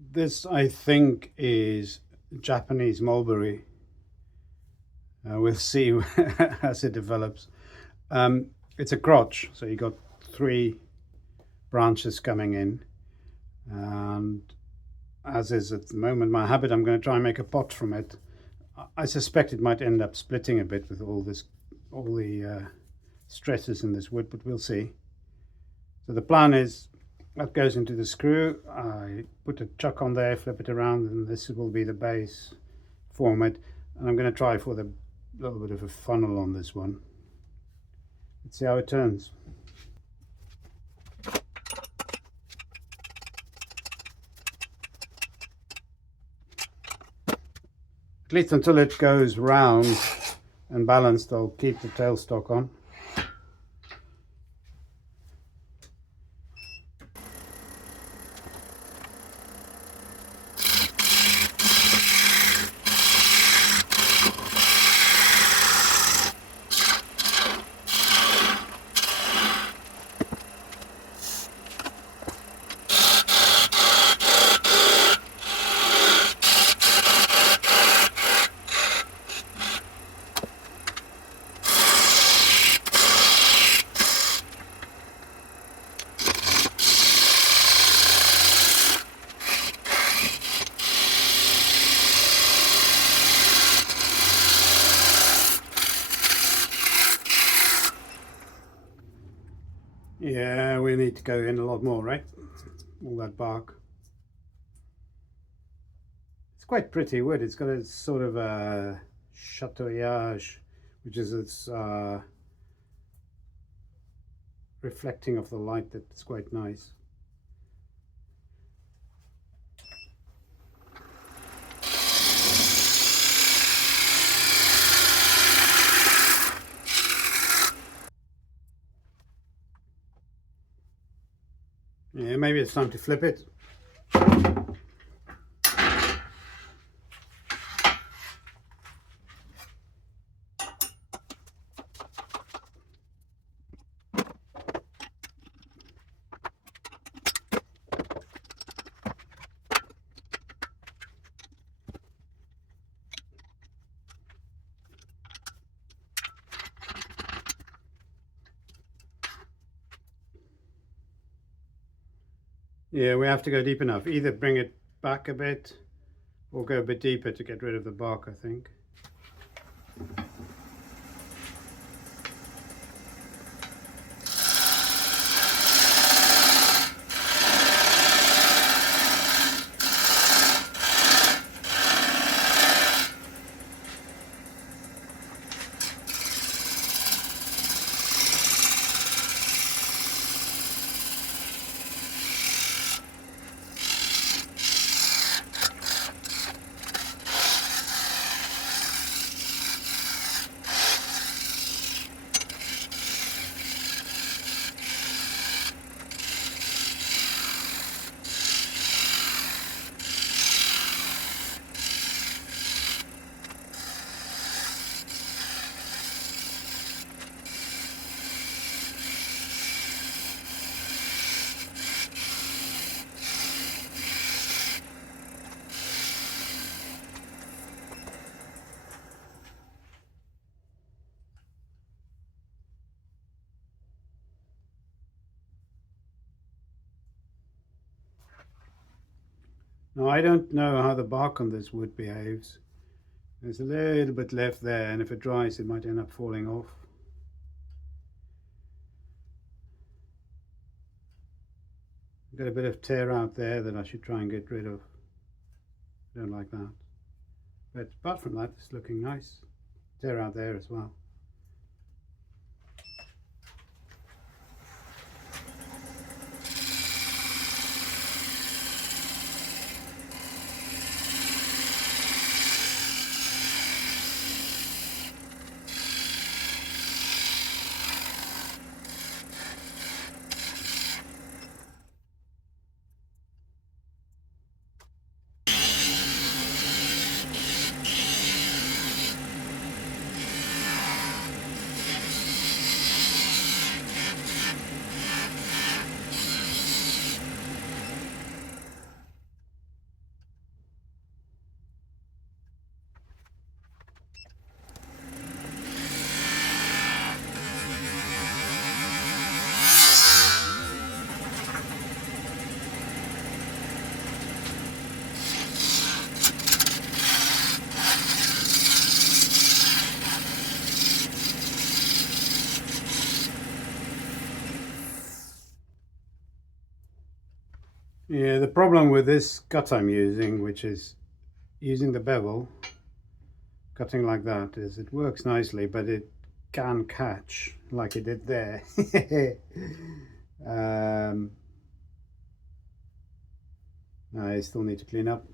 This, I think, is Japanese Mulberry. We'll see as it develops. It's a crotch, so you got three branches coming in, and as is at the moment my habit, I'm going to try and make a pot from it. I suspect it might end up splitting a bit with all the stresses in this wood, but we'll see. So the plan is that goes into the screw. I put a chuck on there, flip it around, and this will be the base form it. And I'm going to try for the little bit of a funnel on this one. Let's see how it turns. At least until it goes round and balanced, I'll keep the tailstock on. Yeah, we need to go in a lot more, right? All that bark. It's quite pretty wood. It's got a sort of a chatouillage, which is its reflecting of the light. That's quite nice. Yeah, maybe it's time to flip it. Yeah, we have to go deep enough. Either bring it back a bit or go a bit deeper to get rid of the bark, I think. Now, I don't know how the bark on this wood behaves. There's a little bit left there, and if it dries, it might end up falling off. Got a bit of tear out there that I should try and get rid of. Don't like that. But apart from that, it's looking nice. Tear out there as well. Yeah, the problem with this cut I'm using, which is using the bevel, cutting like that, is it works nicely, but it can catch like it did there. I still need to clean up.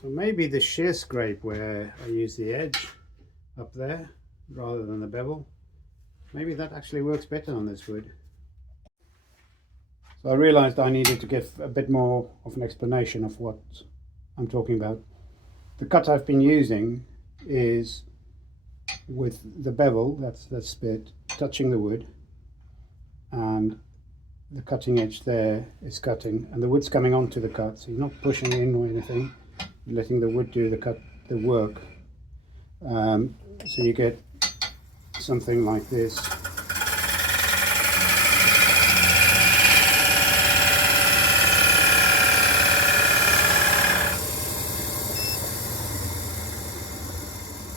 So maybe the shear scrape where I use the edge up there rather than the bevel, maybe that actually works better on this wood. So I realized I needed to give a bit more of an explanation of what I'm talking about. The cut I've been using is with the bevel, that's the spit, touching the wood, and the cutting edge there is cutting, and the wood's coming onto the cut, so you're not pushing in or anything, you're letting the wood do the work. So you get something like this.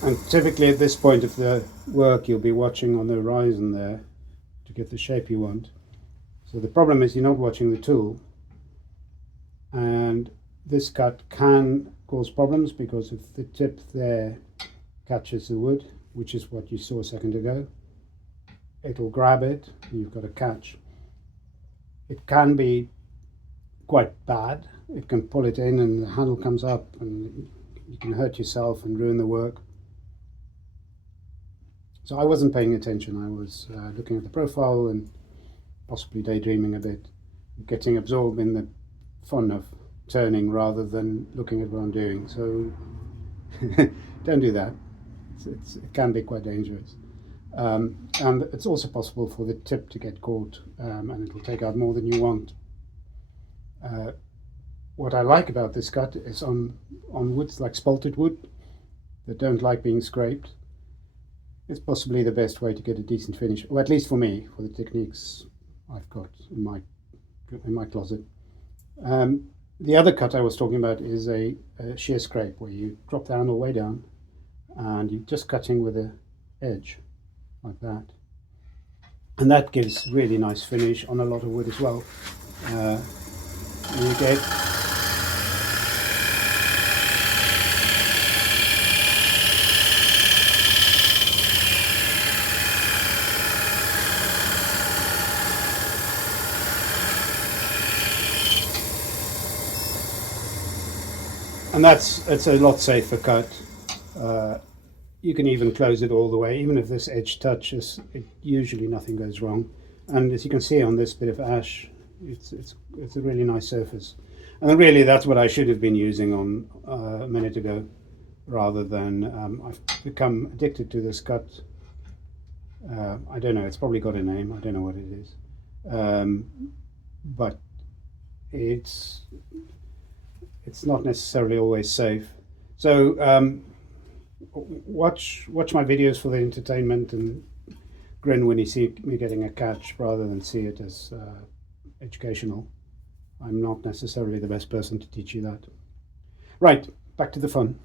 And typically at this point of the work you'll be watching on the horizon there to get the shape you want. So the problem is you're not watching the tool, and this cut can cause problems because if the tip there catches the wood, which is what you saw a second ago, it'll grab it and you've got a catch. It can be quite bad. It can pull it in and the handle comes up and you can hurt yourself and ruin the work. So I wasn't paying attention. I was looking at the profile and possibly daydreaming a bit, getting absorbed in the fun of turning rather than looking at what I'm doing. So don't do that. It can be quite dangerous. And it's also possible for the tip to get caught and it'll take out more than you want. What I like about this cut is on woods like spalted wood that don't like being scraped, it's possibly the best way to get a decent finish, or at least for me, for the techniques I've got in my closet. The other cut I was talking about is a shear scrape, where you drop the handle way down and you're just cutting with the edge like that, and that gives really nice finish on a lot of wood as well. You get and it's a lot safer cut. You can even close it all the way, even if this edge touches, usually nothing goes wrong. And as you can see on this bit of ash, it's a really nice surface. And really that's what I should have been using on a minute ago, rather than I've become addicted to this cut. I don't know, it's probably got a name, I don't know what it is. But it's not necessarily always safe. So watch my videos for the entertainment and grin when you see me getting a catch rather than see it as educational. I'm not necessarily the best person to teach you that. Right, back to the fun.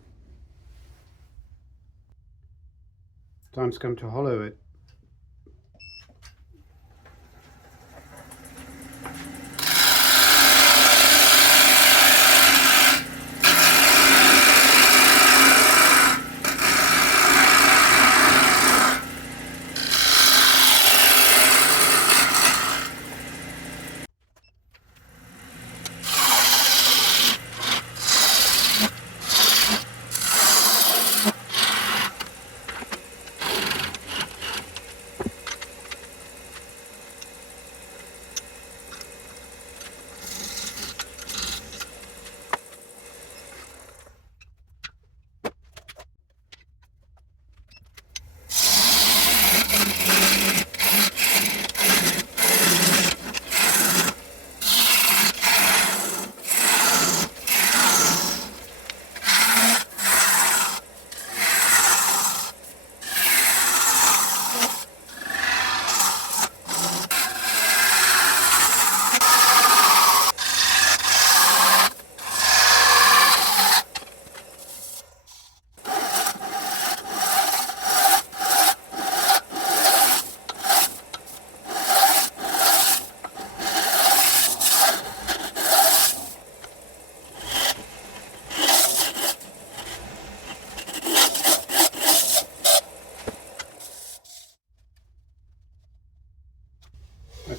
Time's come to hollow it.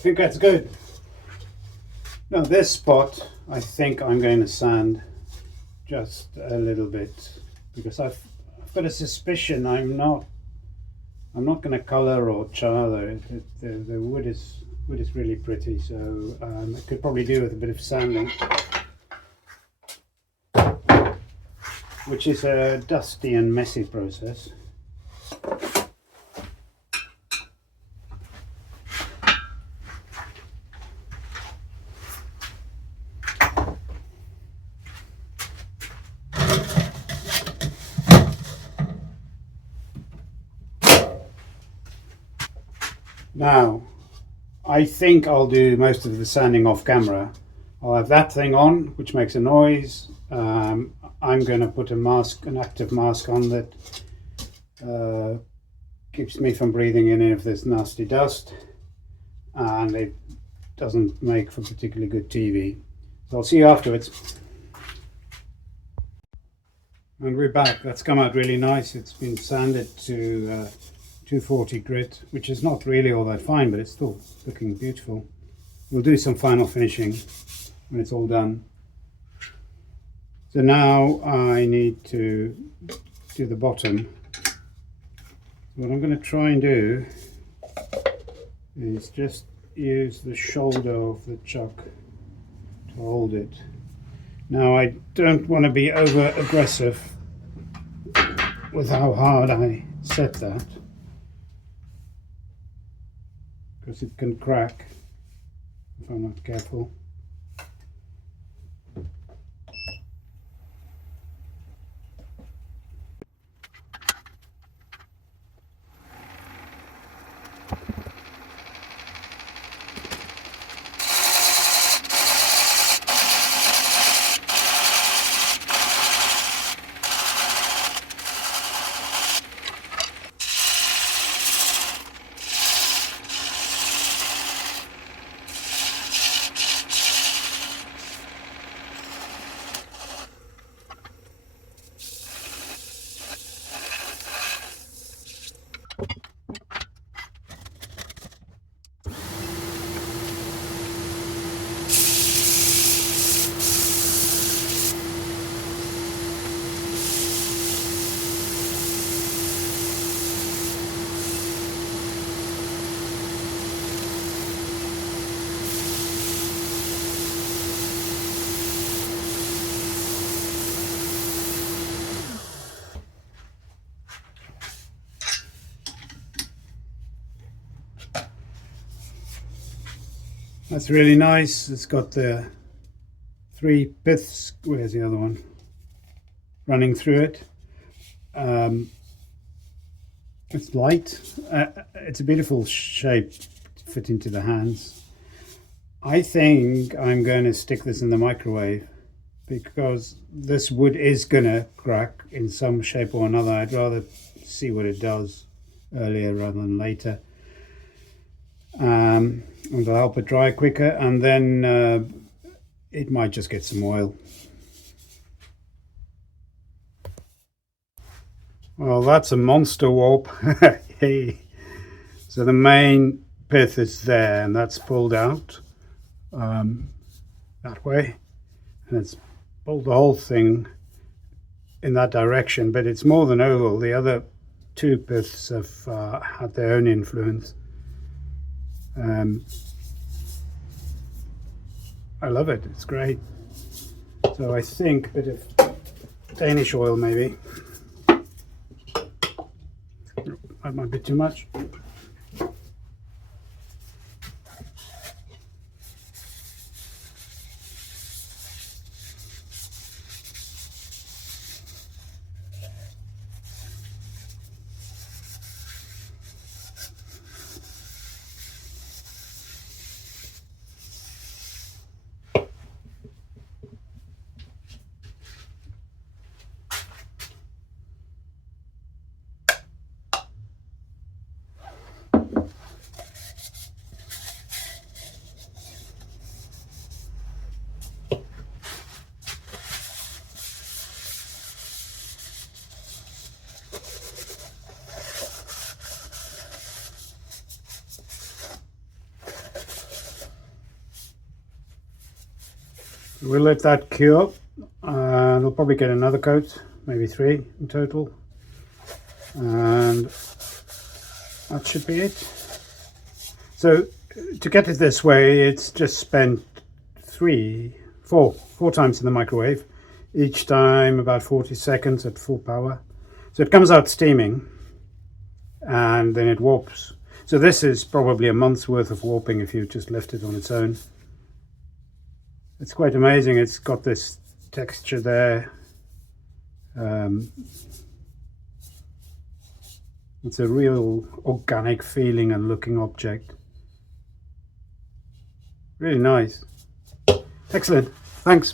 think that's good. Now this spot, I think I'm going to sand just a little bit, because I've got a suspicion I'm not going to color or char the wood is really pretty, so I could probably do with a bit of sanding, which is a dusty and messy process. Now, I think I'll do most of the sanding off camera. I'll have that thing on, which makes a noise. I'm going to put a mask, an active mask on that keeps me from breathing in if there's nasty dust, and it doesn't make for particularly good TV. So I'll see you afterwards. And we're back. That's come out really nice. It's been sanded to 240 grit, which is not really all that fine, but it's still looking beautiful. We'll do some final finishing when it's all done. So now I need to do the bottom. What I'm going to try and do is just use the shoulder of the chuck to hold it. Now I don't want to be over aggressive with how hard I set that, because it can crack if I'm not careful. That's really nice. It's got the 3 piths, where's the other one, running through it. It's light. It's a beautiful shape to fit into the hands. I think I'm going to stick this in the microwave, because this wood is going to crack in some shape or another. I'd rather see what it does earlier rather than later. And it'll help it dry quicker, and then it might just get some oil. Well, that's a monster warp. Hey. So the main pith is there, and that's pulled out that way, and it's pulled the whole thing in that direction, but it's more than oval. The other 2 piths have had their own influence. I love it, it's great. So I think a bit of Danish oil maybe. That might be too much. We'll let that cure. We'll probably get another coat, maybe 3 in total. And that should be it. So to get it this way, it's just spent 4 times in the microwave, each time about 40 seconds at full power. So it comes out steaming and then it warps. So this is probably a month's worth of warping if you just left it on its own. It's quite amazing. It's got this texture there. It's a real organic feeling and looking object. Really nice. Excellent. Thanks.